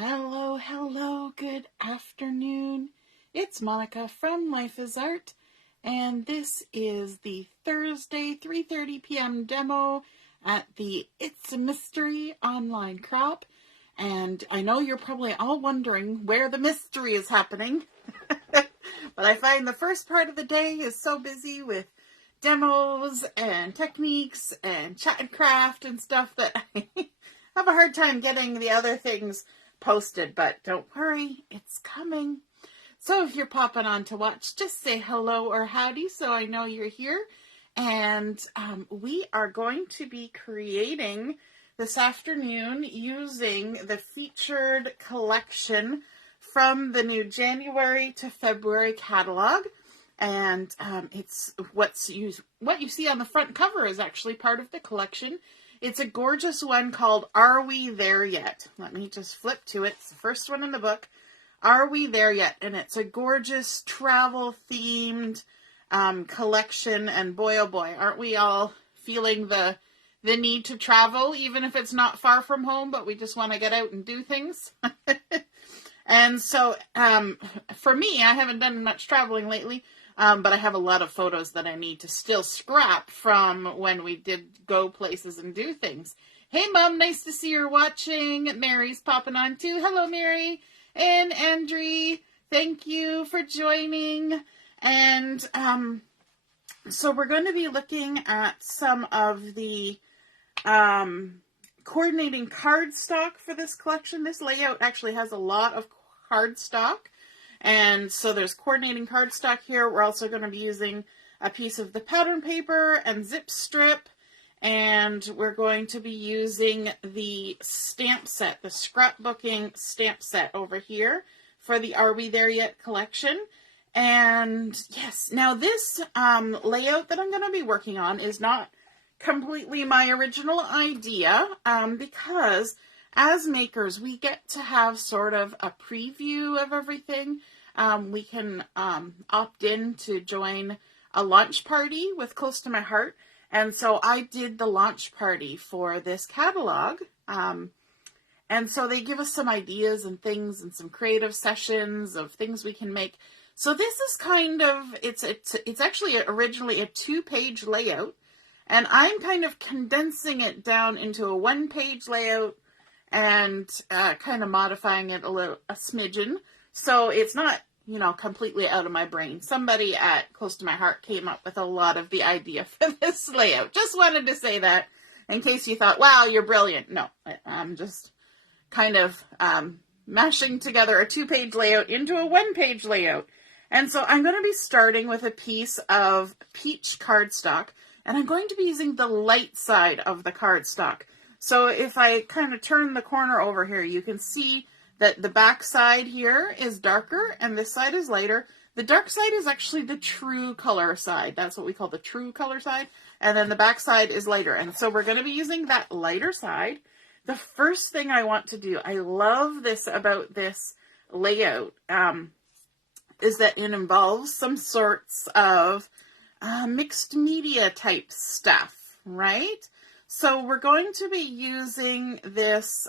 Hello, good afternoon. It's Monica from Life is Art, and this is the Thursday 3:30 p.m. demo at the It's a Mystery online crop. And I know you're probably all wondering where the mystery is happening, but I find the first part of the day is so busy with demos and techniques and chat and craft and stuff that I have a hard time getting the other things posted, but don't worry, it's coming. So if you're popping on to watch, just say hello or howdy so I know you're here. And we are going to be creating this afternoon using the featured collection from the new January to February catalog. And it's what you see on the front cover is actually part of the collection. It's a gorgeous one called Are We There Yet? Let me just flip to it. It's the first one in the book. Are We There Yet? And it's a gorgeous travel-themed collection. And boy, oh boy, aren't we all feeling the need to travel, even if it's not far from home, but we just want to get out and do things. And so for me, I haven't done much traveling lately. But I have a lot of photos that I need to still scrap from when we did go places and do things. Hey, Mom, nice to see you're watching. Mary's popping on too. Hello, Mary. And Andre, thank you for joining. And so we're going to be looking at some of the coordinating cardstock for this collection. This layout actually has a lot of cardstock. And so there's coordinating cardstock here. We're also going to be using a piece of the pattern paper and zip strip. And we're going to be using the stamp set, the Scrapbooking stamp set over here for the Are We There Yet collection. And yes, now this layout that I'm going to be working on is not completely my original idea because as makers, we get to have sort of a preview of everything. We can opt in to join a launch party with Close to My Heart. And so I did the launch party for this catalog. And so they give us some ideas and things and some creative sessions of things we can make. So this is kind of, it's actually originally a 2-page layout. And I'm kind of condensing it down into a 1-page layout and kind of modifying it a smidgen. So it's not, completely out of my brain. Somebody at Close to My Heart came up with a lot of the idea for this layout. Just wanted to say that in case you thought, wow, you're brilliant. No, I'm just kind of mashing together a 2-page layout into a 1-page layout. And so I'm going to be starting with a piece of peach cardstock, and I'm going to be using the light side of the cardstock. So if I kind of turn the corner over here, you can see that the back side here is darker and this side is lighter. The dark side is actually the true color side. That's what we call the true color side. And then the back side is lighter. And so we're going to be using that lighter side. The first thing I want to do, I love this about this layout, is that it involves some sorts of mixed media type stuff, right? So we're going to be using this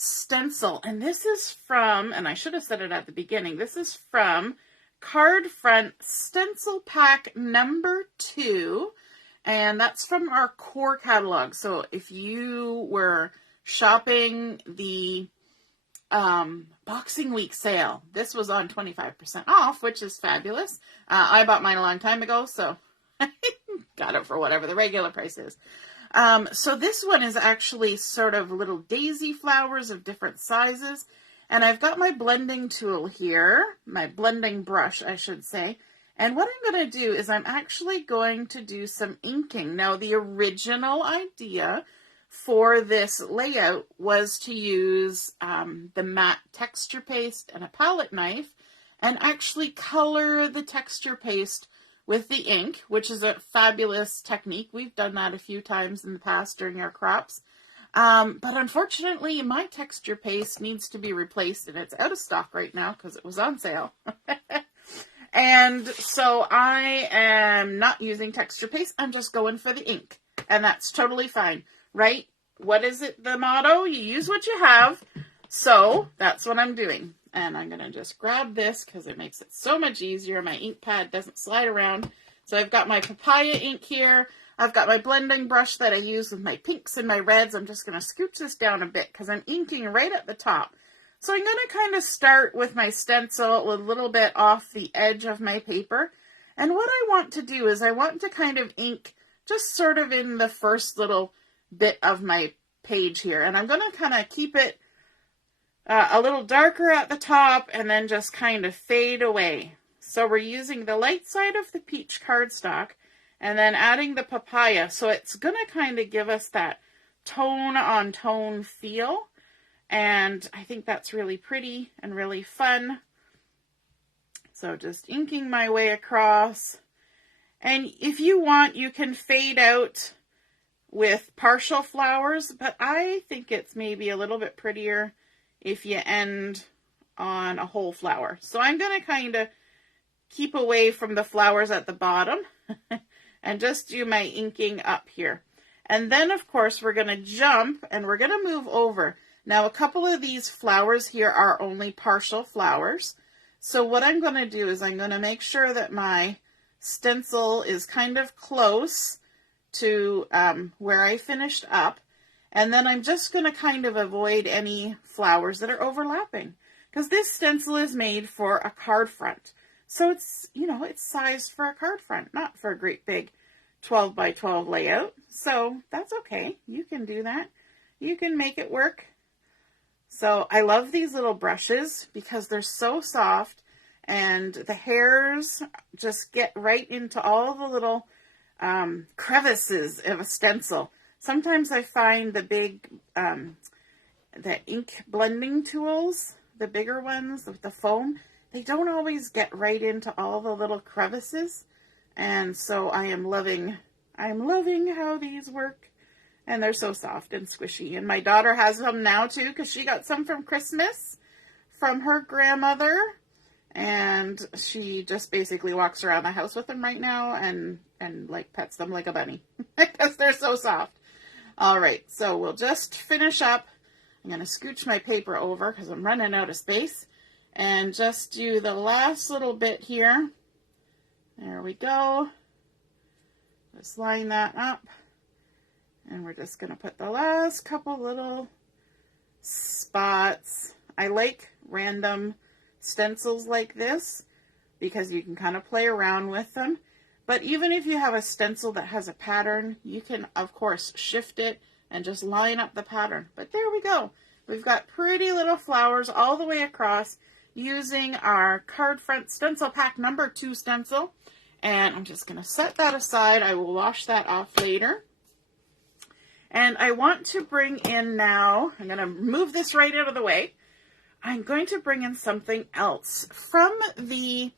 stencil, and this is from, and I should have said it at the beginning, this is from Card Front Stencil Pack number 2, and that's from our core catalog. So if you were shopping the Boxing Week sale, this was on 25% off, which is fabulous. I bought mine a long time ago, so got it for whatever the regular price is. So this one is actually sort of little daisy flowers of different sizes. And I've got my blending tool here, my blending brush, I should say. And what I'm going to do is I'm actually going to do some inking. Now, the original idea for this layout was to use the matte texture paste and a palette knife and actually color the texture paste with the ink, which is a fabulous technique. We've done that a few times in the past during our crops. But unfortunately, my texture paste needs to be replaced, and it's out of stock right now because it was on sale. And so I am not using texture paste. I'm just going for the ink, and that's totally fine, right? What is it, the motto? You use what you have. So that's what I'm doing. And I'm going to just grab this because it makes it so much easier. My ink pad doesn't slide around. So I've got my Papaya ink here. I've got my blending brush that I use with my pinks and my reds. I'm just going to scooch this down a bit because I'm inking right at the top. So I'm going to kind of start with my stencil a little bit off the edge of my paper. And what I want to do is I want to kind of ink just sort of in the first little bit of my page here. And I'm going to kind of keep it a little darker at the top and then just kind of fade away. So we're using the light side of the peach cardstock and then adding the Papaya. So it's going to kind of give us that tone on tone feel. And I think that's really pretty and really fun. So just inking my way across. And if you want, you can fade out with partial flowers, but I think it's maybe a little bit prettier if you end on a whole flower. So I'm going to kind of keep away from the flowers at the bottom and just do my inking up here. And then, of course, we're going to jump and we're going to move over. Now, a couple of these flowers here are only partial flowers. So what I'm going to do is I'm going to make sure that my stencil is kind of close to where I finished up. And then I'm just going to kind of avoid any flowers that are overlapping. Because this stencil is made for a card front. So it's, you know, it's sized for a card front, not for a great big 12 by 12 layout. So that's okay. You can do that. You can make it work. So I love these little brushes because they're so soft and the hairs just get right into all the little crevices of a stencil. Sometimes I find the big, the ink blending tools, the bigger ones with the foam, they don't always get right into all the little crevices. And so I'm loving how these work. And they're so soft and squishy. And my daughter has them now too, because she got some from Christmas from her grandmother. And she just basically walks around the house with them right now and like pets them like a bunny because they're so soft. All right, so we'll just finish up. I'm going to scooch my paper over because I'm running out of space and just do the last little bit here. There we go. Just line that up. And we're just going to put the last couple little spots. I like random stencils like this because you can kind of play around with them. But even if you have a stencil that has a pattern, you can, of course, shift it and just line up the pattern. But there we go. We've got pretty little flowers all the way across using our card front stencil pack number 2 stencil. And I'm just going to set that aside. I will wash that off later. And I want to bring in now, I'm going to move this right out of the way. I'm going to bring in something else from the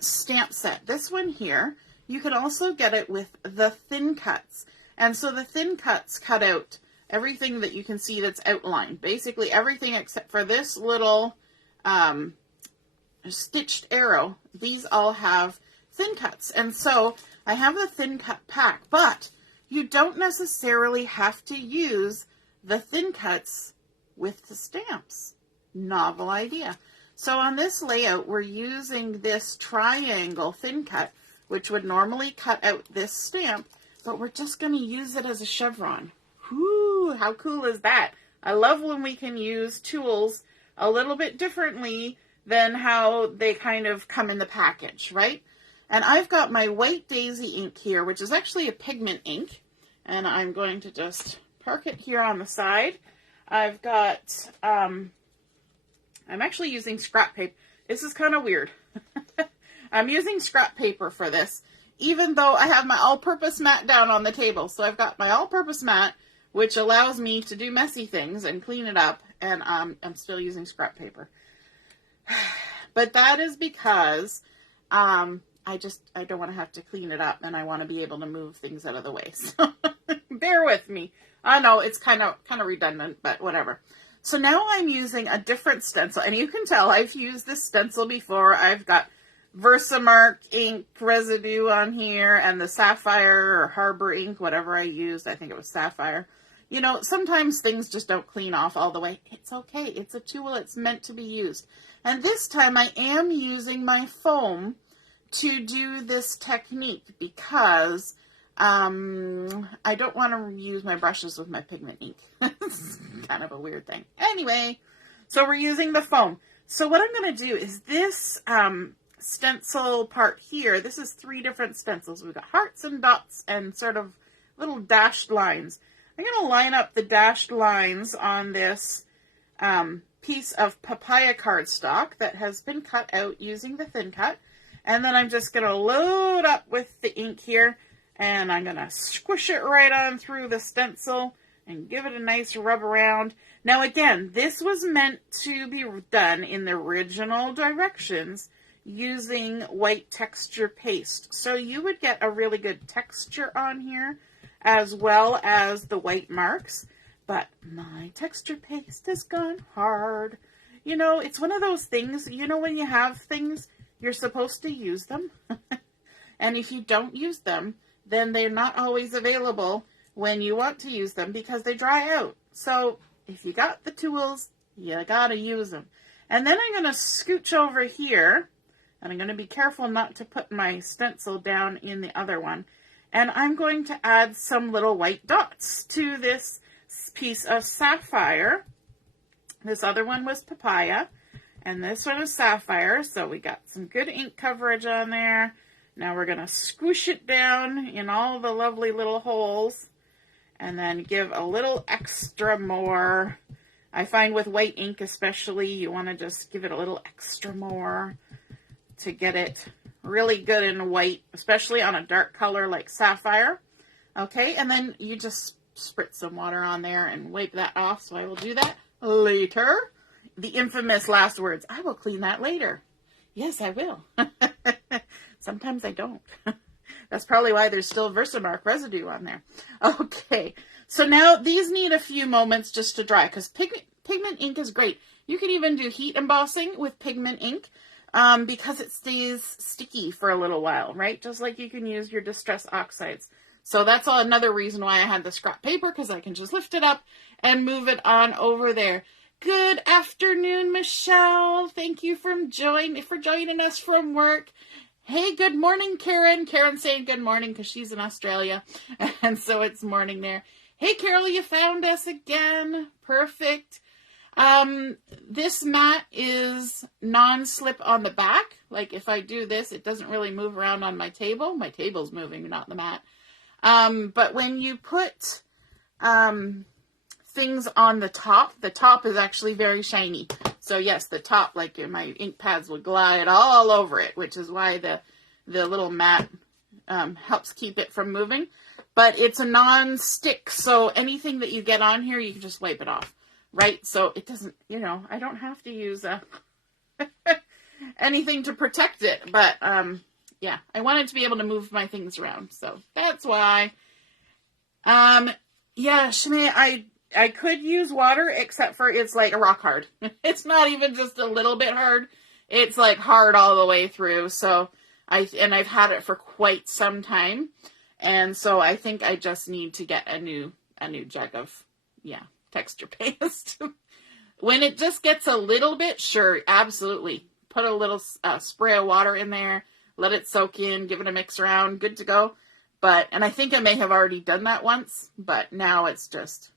stamp set. This one here, you can also get it with the thin cuts. And so the thin cuts cut out everything that you can see that's outlined. Basically everything except for this little stitched arrow. These all have thin cuts. And so I have a thin cut pack, but you don't necessarily have to use the thin cuts with the stamps. Novel idea. So on this layout, we're using this triangle thin cut, which would normally cut out this stamp, but we're just going to use it as a chevron. Whoo, how cool is that? I love when we can use tools a little bit differently than how they kind of come in the package, right? And I've got my White Daisy ink here, which is actually a pigment ink, and I'm going to just park it here on the side. I've got, I'm actually using scrap paper. This is kind of weird. I'm using scrap paper for this, even though I have my all-purpose mat down on the table. So I've got my all-purpose mat, which allows me to do messy things and clean it up, and I'm still using scrap paper. But that is because I don't want to have to clean it up, and I want to be able to move things out of the way. So bear with me. I know it's kind of redundant, but whatever. So now I'm using a different stencil, and you can tell I've used this stencil before. I've got Versamat ink residue on here, and the Sapphire or Harbor ink, whatever I used. I think it was Sapphire. You know, sometimes things just don't clean off all the way. It's okay. It's a tool. It's meant to be used. And this time I am using my foam to do this technique because I don't want to use my brushes with my pigment ink. It's kind of a weird thing. Anyway, so we're using the foam. So what I'm going to do is this stencil part here, this is 3 different stencils. We've got hearts and dots and sort of little dashed lines. I'm going to line up the dashed lines on this piece of papaya cardstock that has been cut out using the thin cut. And then I'm just going to load up with the ink here, and I'm going to squish it right on through the stencil and give it a nice rub around. Now again, this was meant to be done in the original directions using white texture paste. So you would get a really good texture on here as well as the white marks. But my texture paste has gone hard. You know, it's one of those things, you know, when you have things, you're supposed to use them. And if you don't use them, then they're not always available when you want to use them because they dry out. So if you got the tools, you gotta use them. And then I'm going to scooch over here, and I'm going to be careful not to put my stencil down in the other one. And I'm going to add some little white dots to this piece of sapphire. This other one was papaya, and this one is sapphire, so we got some good ink coverage on there. Now we're going to squish it down in all the lovely little holes, and then give a little extra more. I find with white ink especially, you want to just give it a little extra more to get it really good in white, especially on a dark color like sapphire. Okay, and then you just spritz some water on there and wipe that off, so I will do that later. The infamous last words, I will clean that later. Yes, I will. Sometimes I don't. That's probably why there's still Versamat residue on there. Okay, so now these need a few moments just to dry, because pigment ink is great. You can even do heat embossing with pigment ink because it stays sticky for a little while, right? Just like you can use your distress oxides. So that's another reason why I had the scrap paper, because I can just lift it up and move it on over there. Good afternoon, Michelle. Thank you for joining us from work. Hey, good morning, Karen. Karen's saying good morning because she's in Australia, and so it's morning there. Hey, Carol, you found us again. Perfect. This mat is non-slip on the back. Like if I do this, it doesn't really move around on my table. My table's moving, not the mat. But when you put things on the top is actually very shiny. So yes, the top, like my ink pads would glide all over it, which is why the little mat helps keep it from moving. But it's a non-stick, so anything that you get on here, you can just wipe it off, right? So it doesn't, I don't have to use anything to protect it. But yeah, I wanted to be able to move my things around, so that's why. Yeah, Shanae, I could use water, except for it's like a rock hard. It's not even just a little bit hard. It's like hard all the way through. So I've had it for quite some time. And so I think I just need to get a new jug of, texture paste. When it just gets a little bit, sure, absolutely. Put a little spray of water in there, let it soak in, give it a mix around, good to go. And I think I may have already done that once, but now it's just,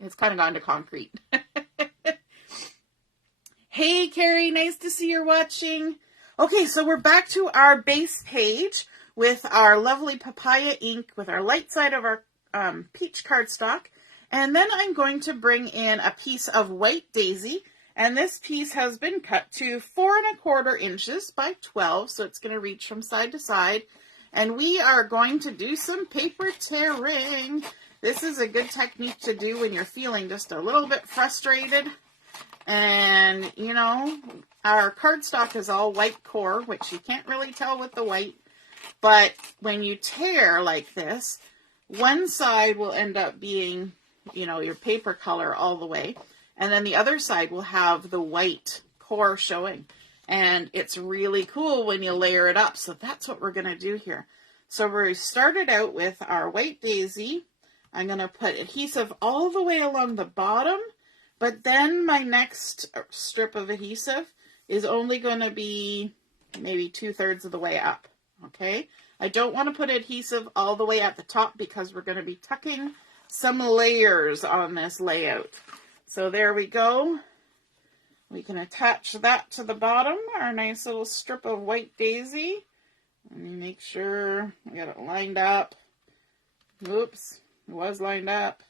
it's kind of gone to concrete. Hey, Carrie, nice to see you're watching. Okay, so we're back to our base page with our lovely papaya ink with our light side of our peach cardstock. And then I'm going to bring in a piece of white daisy. And this piece has been cut to 4 1/4 inches by 12. So it's going to reach from side to side. And we are going to do some paper tearing. This is a good technique to do when you're feeling just a little bit frustrated. And, our cardstock is all white core, which you can't really tell with the white. But when you tear like this, one side will end up being, your paper color all the way. And then the other side will have the white core showing. And it's really cool when you layer it up. So that's what we're going to do here. So we started out with our white daisy. I'm going to put adhesive all the way along the bottom, but then my next strip of adhesive is only going to be maybe 2/3 of the way up, okay? I don't want to put adhesive all the way at the top because we're going to be tucking some layers on this layout. So there we go. We can attach that to the bottom, our nice little strip of white daisy. Let me make sure I got it lined up. Oops, it was lined up.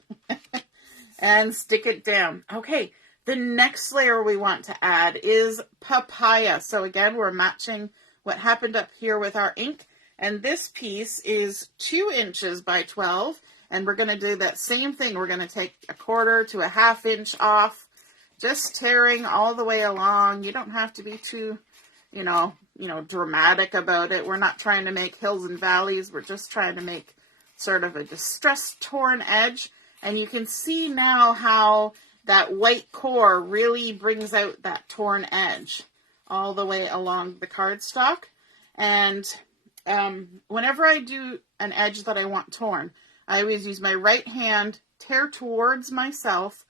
And stick it down. Okay, the next layer we want to add is papaya. So again, we're matching what happened up here with our ink. And this piece is 2 inches by 12. And we're going to do that same thing. We're going to take 1/4 to 1/2 inch off, just tearing all the way along. You don't have to be too, dramatic about it. We're not trying to make hills and valleys. We're just trying to make sort of a distressed torn edge. And you can see now how that white core really brings out that torn edge all the way along the cardstock. And whenever I do an edge that I want torn, I always use my right hand, tear towards myself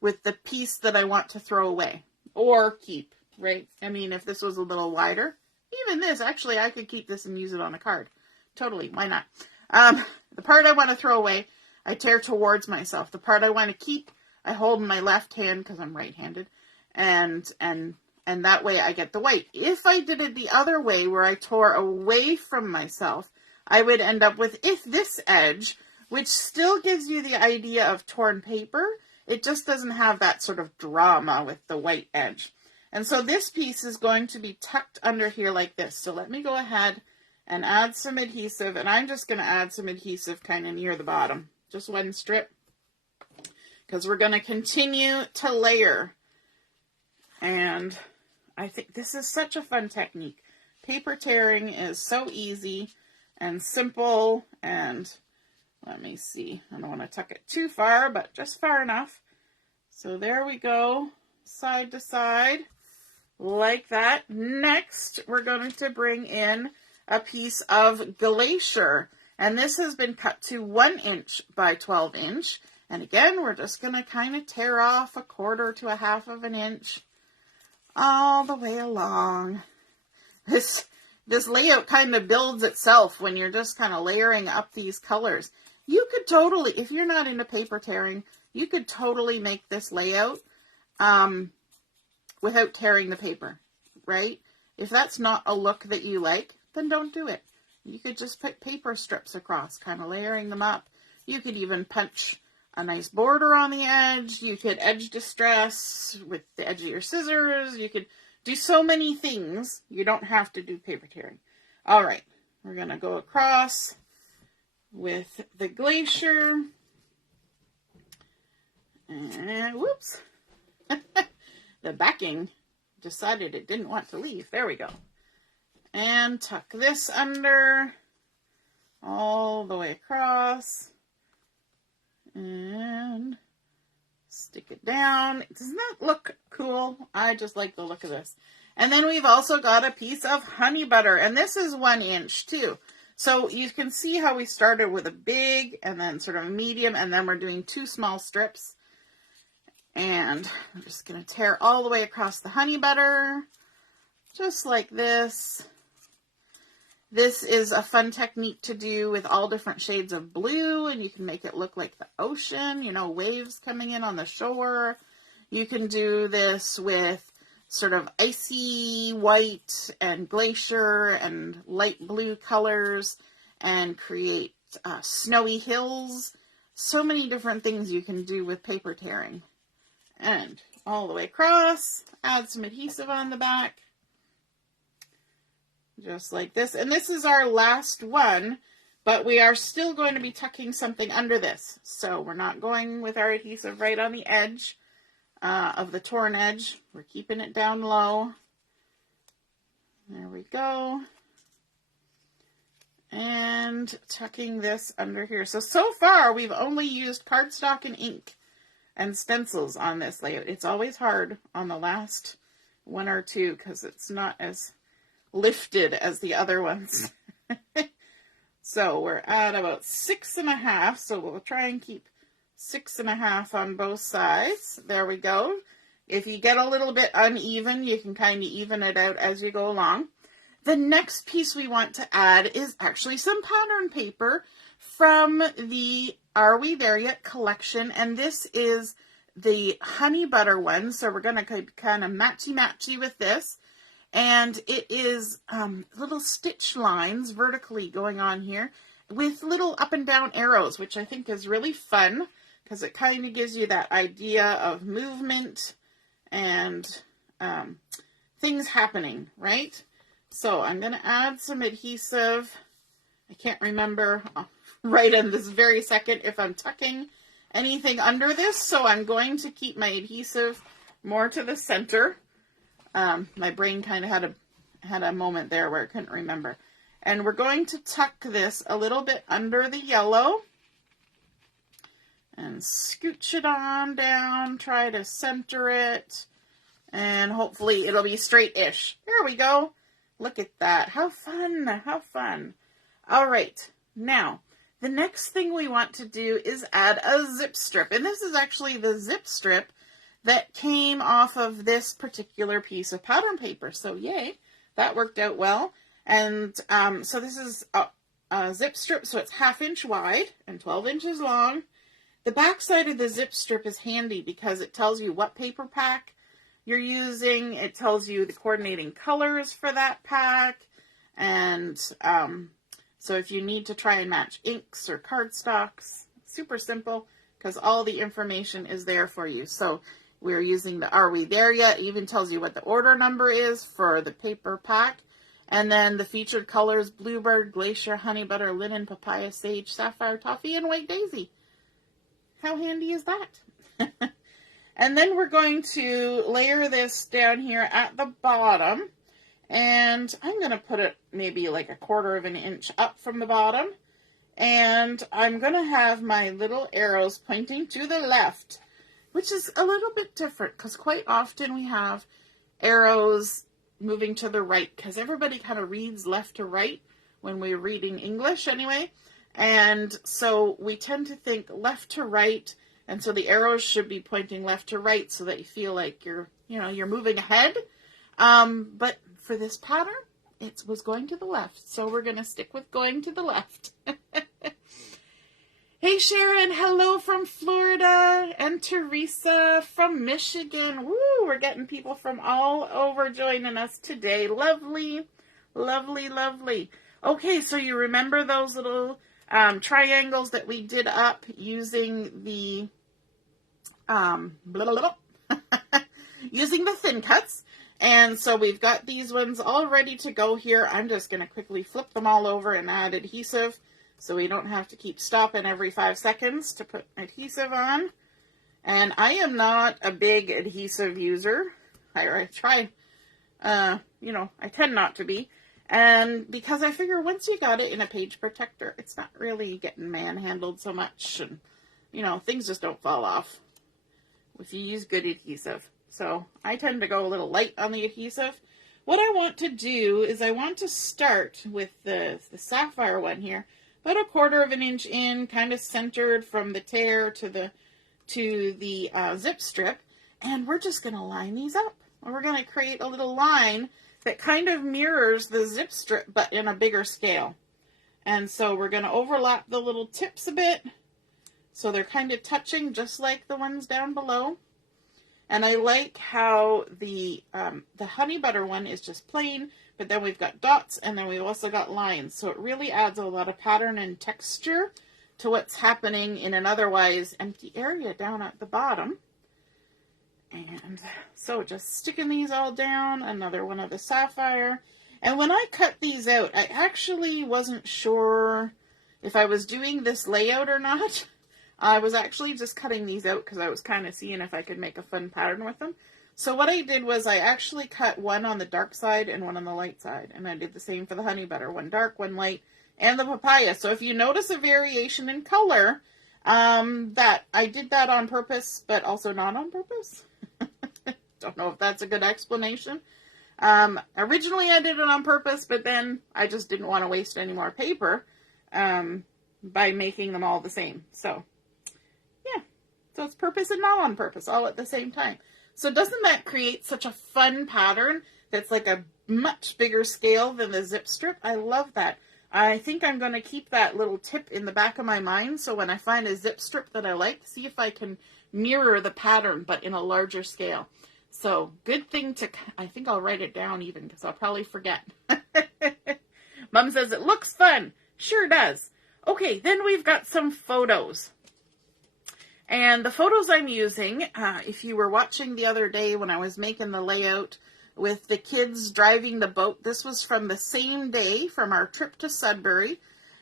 with the piece that I want to throw away or keep, right? I mean, if this was a little wider, even this, actually, I could keep this and use it on a card. Totally, why not? The part I want to throw away, I tear towards myself. The part I want to keep, I hold in my left hand because I'm right-handed, and that way I get the white. If I did it the other way, where I tore away from myself, I would end up with this edge, which still gives you the idea of torn paper. It just doesn't have that sort of drama with the white edge. And so this piece is going to be tucked under here like this. So let me go ahead and add some adhesive, and I'm just going to add some adhesive kind of near the bottom. Just 1 strip, because we're going to continue to layer. And I think this is such a fun technique. Paper tearing is so easy and simple, and let me see. I don't want to tuck it too far, but just far enough. So there we go, side to side, like that. Next, we're going to bring in a piece of Glacier. And this has been cut to 1 inch by 12 inch. And again, we're just going to kind of tear off 1/4 to 1/2 of an inch all the way along. This layout kind of builds itself when you're just kind of layering up these colors. You could totally, if you're not into paper tearing, you could totally make this layout without tearing the paper, right? If that's not a look that you like, then don't do it. You could just put paper strips across, kind of layering them up. You could even punch a nice border on the edge. You could edge distress with the edge of your scissors. You could do so many things. You don't have to do paper tearing. All right, we're going to go across with the Glacier. And whoops. The backing decided it didn't want to leave. There we go. And tuck this under all the way across and stick it down. Doesn't that look cool? I just like the look of this. And then we've also got a piece of honey butter, and this is 1 inch too. So you can see how we started with a big and then sort of a medium, and then we're doing 2 small strips. And I'm just going to tear all the way across the honey butter, just like this. This is a fun technique to do with all different shades of blue, and you can make it look like the ocean, waves coming in on the shore. You can do this with sort of icy white and glacier and light blue colors and create snowy hills. So many different things you can do with paper tearing. And all the way across, add some adhesive on the back. Just like this. And this is our last one, but we are still going to be tucking something under this. So we're not going with our adhesive right on the edge of the torn edge. We're keeping it down low. There we go. And tucking this under here. So far we've only used cardstock and ink and stencils on this layout. It's always hard on the last 1 or 2 because it's not as lifted as the other ones. So we're at about 6.5, so we'll try and keep 6.5 on both sides. There we go. If you get a little bit uneven, you can kind of even it out as you go along. The next piece we want to add is actually some pattern paper from the Are We There Yet collection, and this is the honey butter one, so we're going to kind of matchy-matchy with this. And it is little stitch lines vertically going on here with little up and down arrows, which I think is really fun because it kind of gives you that idea of movement and things happening, right? So I'm going to add some adhesive. I can't remember right in this very second if I'm tucking anything under this, so I'm going to keep my adhesive more to the center. My brain kind of had a moment there where I couldn't remember. And we're going to tuck this a little bit under the yellow and scooch it on down, try to center it, and hopefully it'll be straight-ish. There we go. Look at that. How fun, how fun. All right, now the next thing we want to do is add a zip strip. And this is actually the zip strip that came off of this particular piece of pattern paper. So yay, that worked out well. And so this is a zip strip, so it's 1/2 inch wide and 12 inches long. The back side of the zip strip is handy because it tells you what paper pack you're using. It tells you the coordinating colors for that pack. And so if you need to try and match inks or cardstocks, super simple because all the information is there for you. So we're using the Are We There Yet? It even tells you what the order number is for the paper pack. And then the featured colors, Bluebird, Glacier, Honey Butter, Linen, Papaya, Sage, Sapphire, Toffee, and White Daisy. How handy is that? And then we're going to layer this down here at the bottom. And I'm going to put it maybe like 1/4 inch up from the bottom. And I'm going to have my little arrows pointing to the left, which is a little bit different because quite often we have arrows moving to the right because everybody kind of reads left to right when we're reading English anyway. And so we tend to think left to right, and so the arrows should be pointing left to right so that you feel like you're moving ahead. But for this pattern, it was going to the left, so we're going to stick with going to the left. Hey Sharon, hello from Florida, and Teresa from Michigan. Woo, we're getting people from all over joining us today. Lovely, lovely, lovely. Okay, so you remember those little triangles that we did up using the using the thin cuts. And so we've got these ones all ready to go here. I'm just going to quickly flip them all over and add adhesive so we don't have to keep stopping every 5 seconds to put adhesive on. And I am not a big adhesive user. I try, I tend not to be. And because I figure once you got it in a page protector, it's not really getting manhandled so much. And, things just don't fall off if you use good adhesive. So I tend to go a little light on the adhesive. What I want to do is I want to start with the sapphire one here, about 1/4 inch in, kind of centered from the tear to the zip strip. And we're just going to line these up. And we're going to create a little line that kind of mirrors the zip strip, but in a bigger scale. And so we're going to overlap the little tips a bit, so they're kind of touching just like the ones down below. And I like how the honey butter one is just plain, but then we've got dots, and then we've also got lines. So it really adds a lot of pattern and texture to what's happening in an otherwise empty area down at the bottom. And so just sticking these all down, another one of the sapphire. And when I cut these out, I actually wasn't sure if I was doing this layout or not. I was actually just cutting these out because I was kind of seeing if I could make a fun pattern with them. So what I did was I actually cut one on the dark side and one on the light side. And I did the same for the honey butter, one dark, one light, and the papaya. So if you notice a variation in color, that I did that on purpose, but also not on purpose. Don't know if that's a good explanation. Originally I did it on purpose, but then I just didn't want to waste any more paper. by making them all the same. So, yeah. So it's purpose and not on purpose all at the same time. So doesn't that create such a fun pattern that's like a much bigger scale than the zip strip? I love that. I think I'm going to keep that little tip in the back of my mind, so when I find a zip strip that I like, see if I can mirror the pattern, but in a larger scale. So, good thing to, I think I'll write it down even, because I'll probably forget. Mom says it looks fun. Sure does. Okay, then we've got some photos. And the photos I'm using, if you were watching the other day when I was making the layout with the kids driving the boat, this was from the same day from our trip to Sudbury.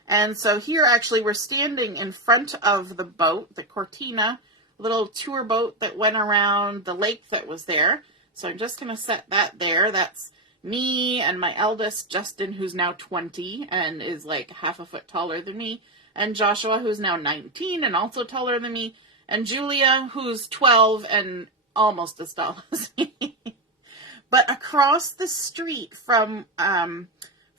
And so here actually we're standing in front of the boat, the Cortina, little tour boat that went around the lake that was there. So I'm just going to set that there. That's me and my eldest, Justin, who's now 20 and is like half a foot taller than me, and Joshua, who's now 19 and also taller than me, and Julia, who's 12 and almost as tall as me. But across the street from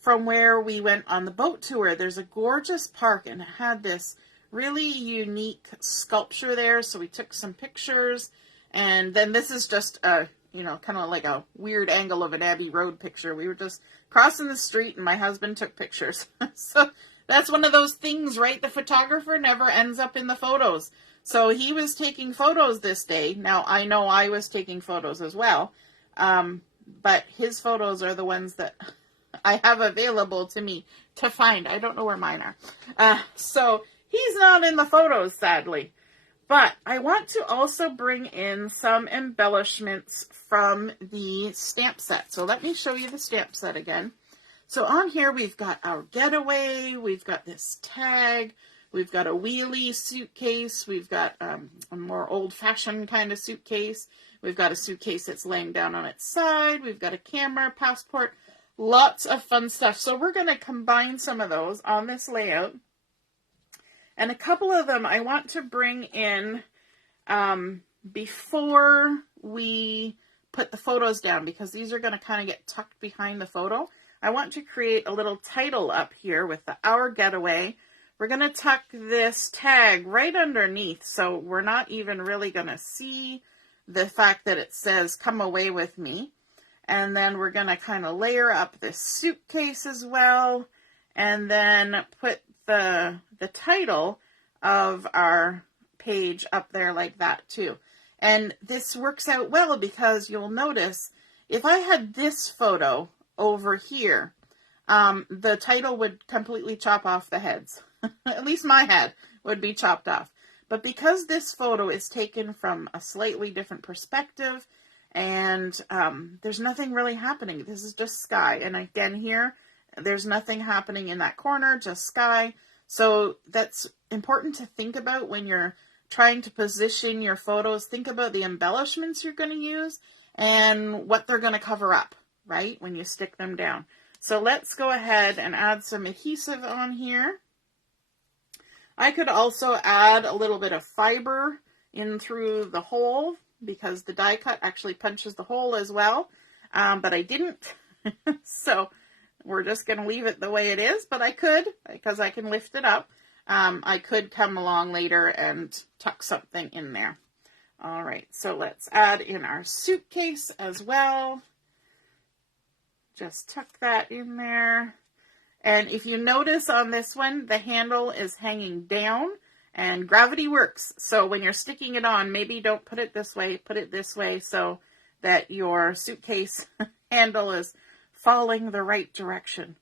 where we went on the boat tour, there's a gorgeous park, and it had this really unique sculpture there. So we took some pictures, and then this is just a, kind of like a weird angle of an Abbey Road picture. We were just crossing the street, and my husband took pictures. So that's one of those things, right? The photographer never ends up in the photos. So he was taking photos this day. Now, I know I was taking photos as well. But his photos are the ones that I have available to me to find. I don't know where mine are. So he's not in the photos, sadly. But I want to also bring in some embellishments from the stamp set. So let me show you the stamp set again. So on here we've got our getaway, we've got this tag, we've got a wheelie suitcase, we've got a more old-fashioned kind of suitcase. We've got a suitcase that's laying down on its side. We've got a camera, passport, lots of fun stuff. So we're going to combine some of those on this layout. And a couple of them I want to bring in before we put the photos down, because these are going to kind of get tucked behind the photo. I want to create a little title up here with the Our Getaway. We're going to tuck this tag right underneath, so we're not even really going to see the fact that it says, "Come away with me." And then we're going to kind of layer up this suitcase as well, and then put the title of our page up there like that too. And this works out well because you'll notice if I had this photo over here, the title would completely chop off the heads. At least my head would be chopped off. But because this photo is taken from a slightly different perspective, and there's nothing really happening. This is just sky. And again here, there's nothing happening in that corner, just sky. So that's important to think about when you're trying to position your photos. Think about the embellishments you're going to use and what they're going to cover up, right, when you stick them down. So let's go ahead and add some adhesive on here. I could also add a little bit of fiber in through the hole because the die cut actually punches the hole as well, but I didn't. So we're just going to leave it the way it is, but I could, because I can lift it up. I could come along later and tuck something in there. All right, so let's add in our suitcase as well. Just tuck that in there. And if you notice on this one, the handle is hanging down and gravity works. So when you're sticking it on, maybe don't put it this way, put it this way so that your suitcase handle is falling the right direction.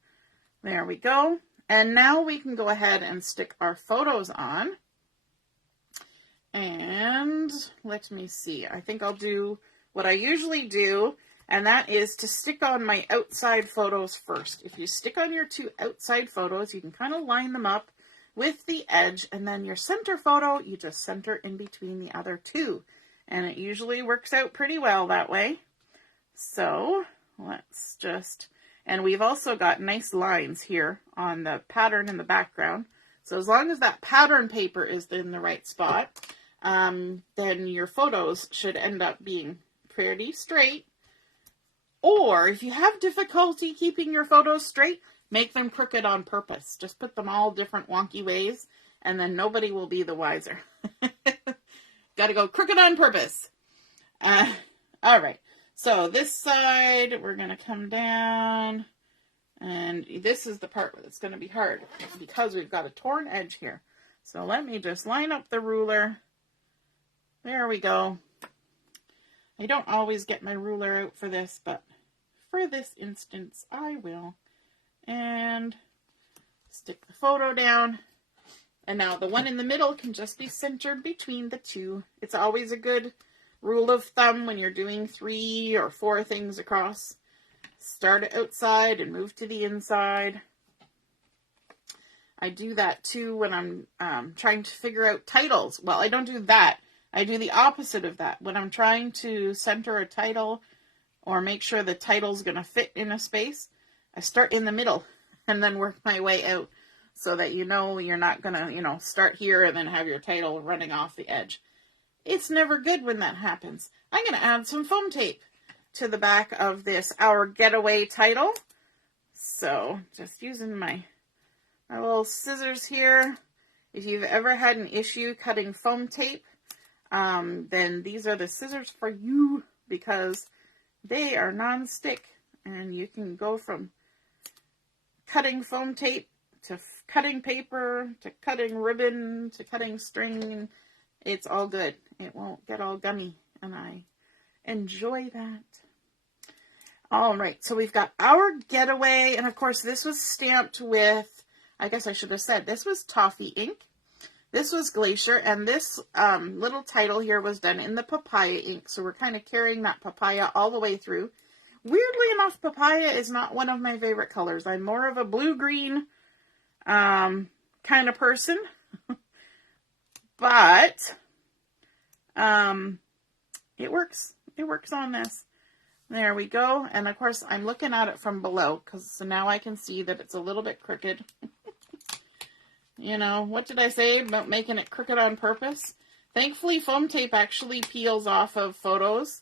There we go. And now we can go ahead and stick our photos on. And let me see. I think I'll do what I usually do, and that is to stick on my outside photos first. If you stick on your two outside photos, you can kind of line them up with the edge, and then your center photo, you just center in between the other two. And it usually works out pretty well that way. So let's just, and we've also got nice lines here on the pattern in the background. So as long as that pattern paper is in the right spot, then your photos should end up being pretty straight. Or if you have difficulty keeping your photos straight, Make them crooked on purpose. Just put them all different wonky ways, and then nobody will be the wiser. Got to go crooked on purpose. All right. So this side, we're going to come down, and this is the part that's going to be hard because we've got a torn edge here. So let me just line up the ruler. There we go. I don't always get my ruler out for this, but for this instance, I will. And stick the photo down. And now the one in the middle can just be centered between the two. It's always a good rule of thumb when you're doing 3 or 4 things across. Start it outside and move to the inside. I do that too when I'm trying to figure out titles. Well, I don't do that. I do the opposite of that. When I'm trying to center a title or make sure the title's going to fit in a space, I start in the middle and then work my way out so that you know you're not going to, start here and then have your title running off the edge. It's never good when that happens. I'm going to add some foam tape to the back of this Our Getaway title. So just using my little scissors here. If you've ever had an issue cutting foam tape, then these are the scissors for you because they are non-stick and you can go from cutting foam tape to cutting paper to cutting ribbon to cutting string. It's all good. It won't get all gummy, and I enjoy that. All right, so we've got Our Getaway, and of course this was stamped with, I guess I should have said, this was Toffee ink. This was Glacier, and this little title here was done in the Papaya ink, so we're kind of carrying that Papaya all the way through. Weirdly enough, Papaya is not one of my favorite colors. I'm more of a blue-green kind of person, but it works. It works on this. There we go, and of course I'm looking at it from below, so now I can see that it's a little bit crooked. What did I say about making it crooked on purpose? Thankfully, foam tape actually peels off of photos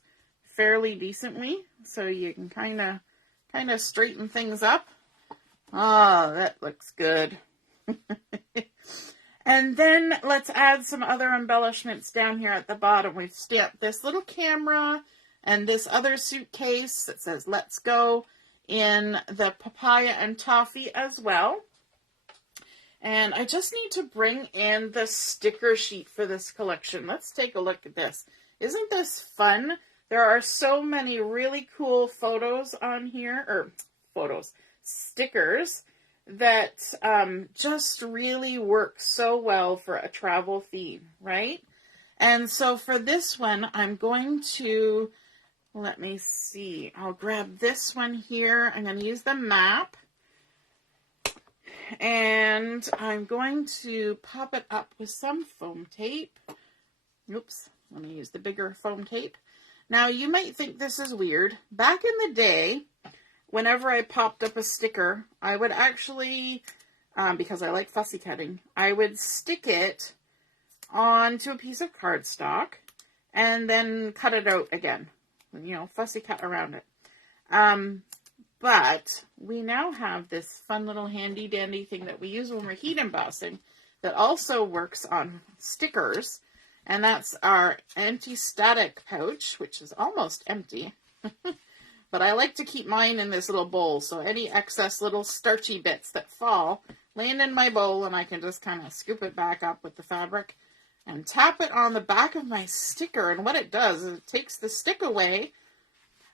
fairly decently, so you can kind of straighten things up. Oh, that looks good. And then let's add some other embellishments down here at the bottom. We've stamped this little camera and this other suitcase that says Let's Go in the Papaya and Toffee as well. And I just need to bring in the sticker sheet for this collection. Let's take a look at this. Isn't this fun? There are so many really cool photos on here, stickers, that just really work so well for a travel theme, right? And so for this one, I'm going to, let me see, I'll grab this one here. I'm going to use the map. And I'm going to pop it up with some foam tape. Oops, let me use the bigger foam tape. Now, you might think this is weird. Back in the day, whenever I popped up a sticker, I would actually, because I like fussy cutting, I would stick it onto a piece of cardstock and then cut it out again. Fussy cut around it. But we now have this fun little handy dandy thing that we use when we're heat embossing that also works on stickers. And that's our anti-static pouch, which is almost empty. But I like to keep mine in this little bowl, so any excess little starchy bits that fall land in my bowl, and I can just kind of scoop it back up with the fabric and tap it on the back of my sticker. And what it does is it takes the stick away.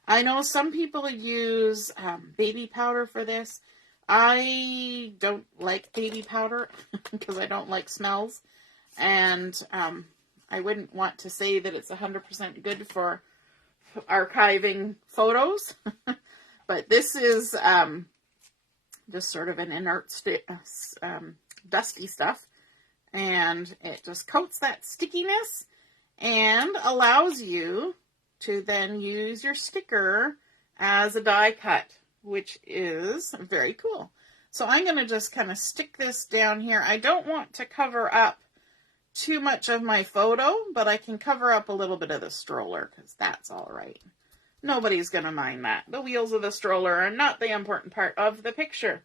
I know some people use baby powder for this. I don't like baby powder because I don't like smells. And I wouldn't want to say that it's 100% good for archiving photos. But this is just sort of an inert dusty stuff. And it just coats that stickiness and allows you to then use your sticker as a die cut, which is very cool. So I'm going to just kind of stick this down here. I don't want to cover up too much of my photo, but I can cover up a little bit of the stroller because that's all right. Nobody's going to mind that. The wheels of the stroller are not the important part of the picture.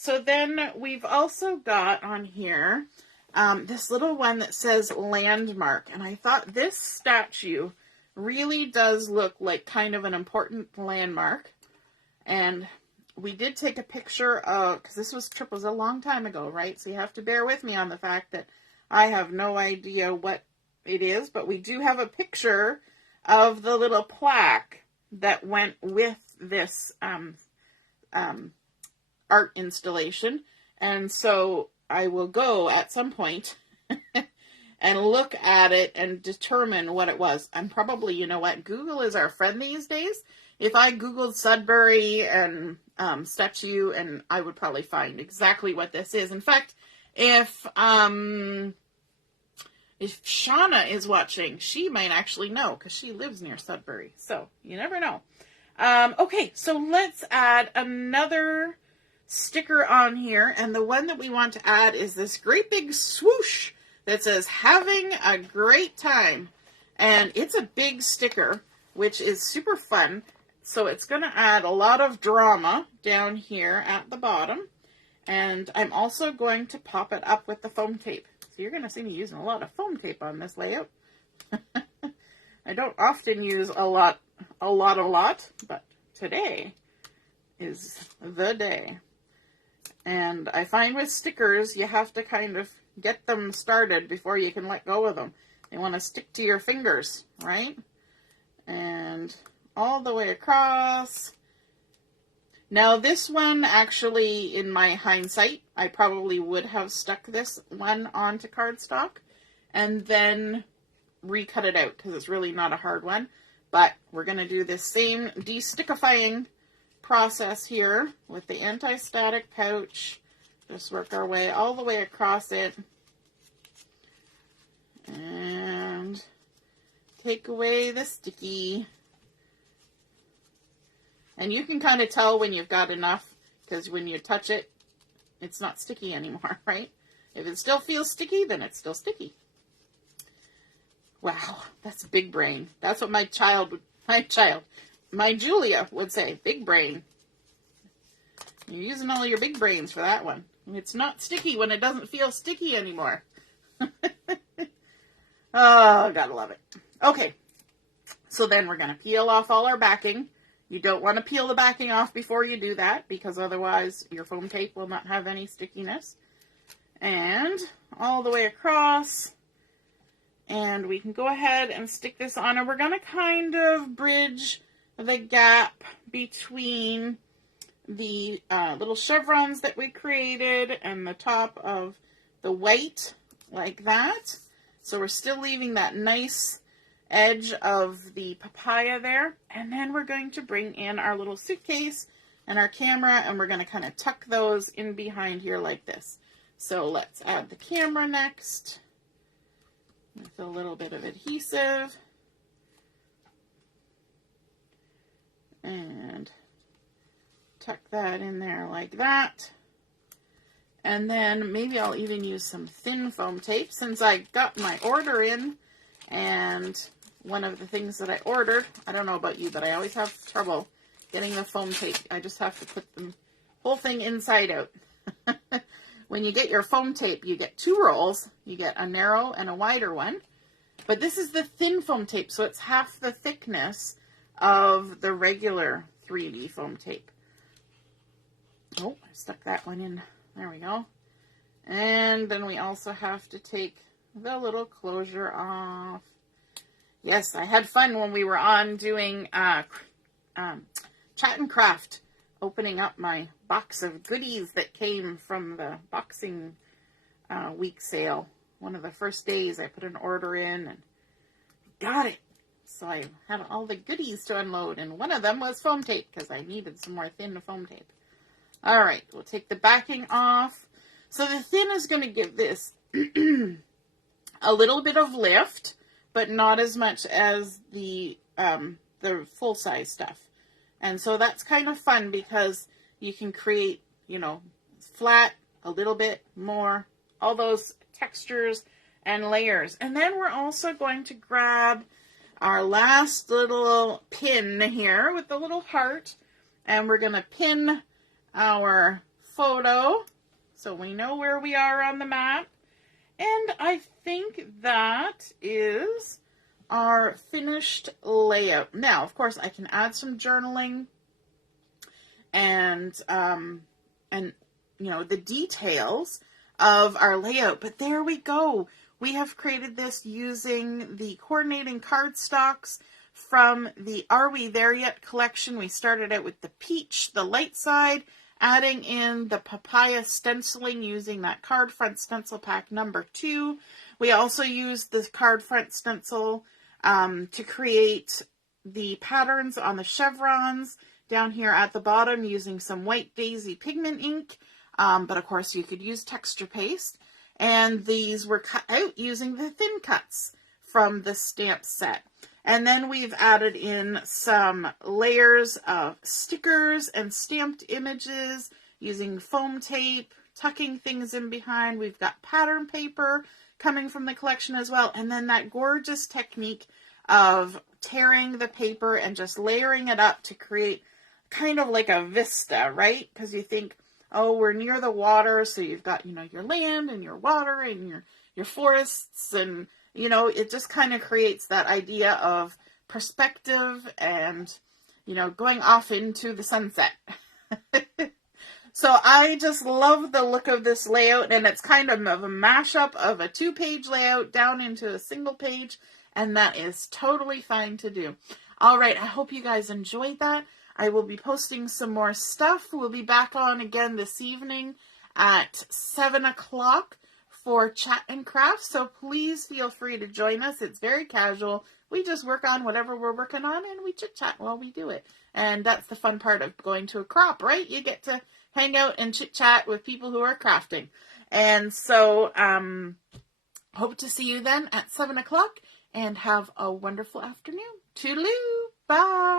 So then we've also got on here this little one that says landmark. And I thought this statue really does look like kind of an important landmark. And we did take a picture of, because this was a long time ago, right? So you have to bear with me on the fact that I have no idea what it is, but we do have a picture of the little plaque that went with this art installation. And so I will go at some point and look at it and determine what it was. I'm probably, you know what, Google is our friend these days. If I Googled Sudbury and statue, and I would probably find exactly what this is. In fact, if Shauna is watching, she might actually know because she lives near Sudbury. So you never know. Okay, so let's add another sticker on here. And the one that we want to add is this great big swoosh that says having a great time. And it's a big sticker, which is super fun. So it's going to add a lot of drama down here at the bottom. And I'm also going to pop it up with the foam tape. So you're going to see me using a lot of foam tape on this layout. I don't often use a lot, but today is the day. And I find with stickers, you have to kind of get them started before you can let go of them. They want to stick to your fingers, right? And all the way across. Now this one, actually, in my hindsight, I probably would have stuck this one onto cardstock and then recut it out because it's really not a hard one. But we're going to do this same de-stickifying process here with the anti-static pouch. Just work our way all the way across it. And take away the sticky. And you can kind of tell when you've got enough, because when you touch it, it's not sticky anymore, right? If it still feels sticky, then it's still sticky. Wow, that's big brain. That's what my Julia would say, big brain. You're using all your big brains for that one. It's not sticky when it doesn't feel sticky anymore. Oh, gotta love it. Okay, so then we're going to peel off all our backing. You don't want to peel the backing off before you do that, because otherwise your foam tape will not have any stickiness. And all the way across. And we can go ahead and stick this on. And we're going to kind of bridge the gap between the little chevrons that we created and the top of the white, like that. So we're still leaving that nice edge of the papaya there. And then we're going to bring in our little suitcase and our camera, and we're going to kind of tuck those in behind here like this. So let's add the camera next with a little bit of adhesive. And tuck that in there like that. And then maybe I'll even use some thin foam tape since I got my order in. And one of the things that I ordered, I don't know about you, but I always have trouble getting the foam tape. I just have to put the whole thing inside out. When you get your foam tape, you get two rolls. You get a narrow and a wider one. But this is the thin foam tape, so it's half the thickness of the regular 3D foam tape. Oh, I stuck that one in. There we go. And then we also have to take the little closure off. Yes, I had fun when we were on doing Chat and Craft, opening up my box of goodies that came from the boxing week sale. One of the first days I put an order in and got it. So I had all the goodies to unload, and one of them was foam tape because I needed some more thin foam tape. All right, we'll take the backing off. So the thin is going to give this a little bit of lift, but not as much as the full-size stuff. And so that's kind of fun because you can create, you know, flat, a little bit more, all those textures and layers. And then we're also going to grab our last little pin here with the little heart, and we're going to pin our photo so we know where we are on the map. And I think that is our finished layout. Now, of course, I can add some journaling and you know, the details of our layout. But there we go. We have created this using the coordinating cardstocks from the Are We There Yet collection. We started out with the peach, the light side, adding in the papaya stenciling using that card front stencil pack number 2. We also used the card front stencil to create the patterns on the chevrons down here at the bottom using some white daisy pigment ink. But of course you could use texture paste. And these were cut out using the thin cuts from the stamp set. And then we've added in some layers of stickers and stamped images using foam tape, tucking things in behind. We've got pattern paper coming from the collection as well. And then that gorgeous technique of tearing the paper and just layering it up to create kind of like a vista, right? Because you think, oh, we're near the water, so you've got, you know, your land and your water and your forests, and, you know, it just kind of creates that idea of perspective and, you know, going off into the sunset. So I just love the look of this layout, and it's kind of a mashup of a 2-page layout down into a single page, and that is totally fine to do. All right, I hope you guys enjoyed that. I will be posting some more stuff. We'll be back on again this evening at 7 o'clock for Chat and Craft. So please feel free to join us. It's very casual. We just work on whatever we're working on and we chit chat while we do it. And that's the fun part of going to a crop, right? You get to hang out and chit chat with people who are crafting. And so hope to see you then at 7 o'clock and have a wonderful afternoon. Toodaloo. Bye.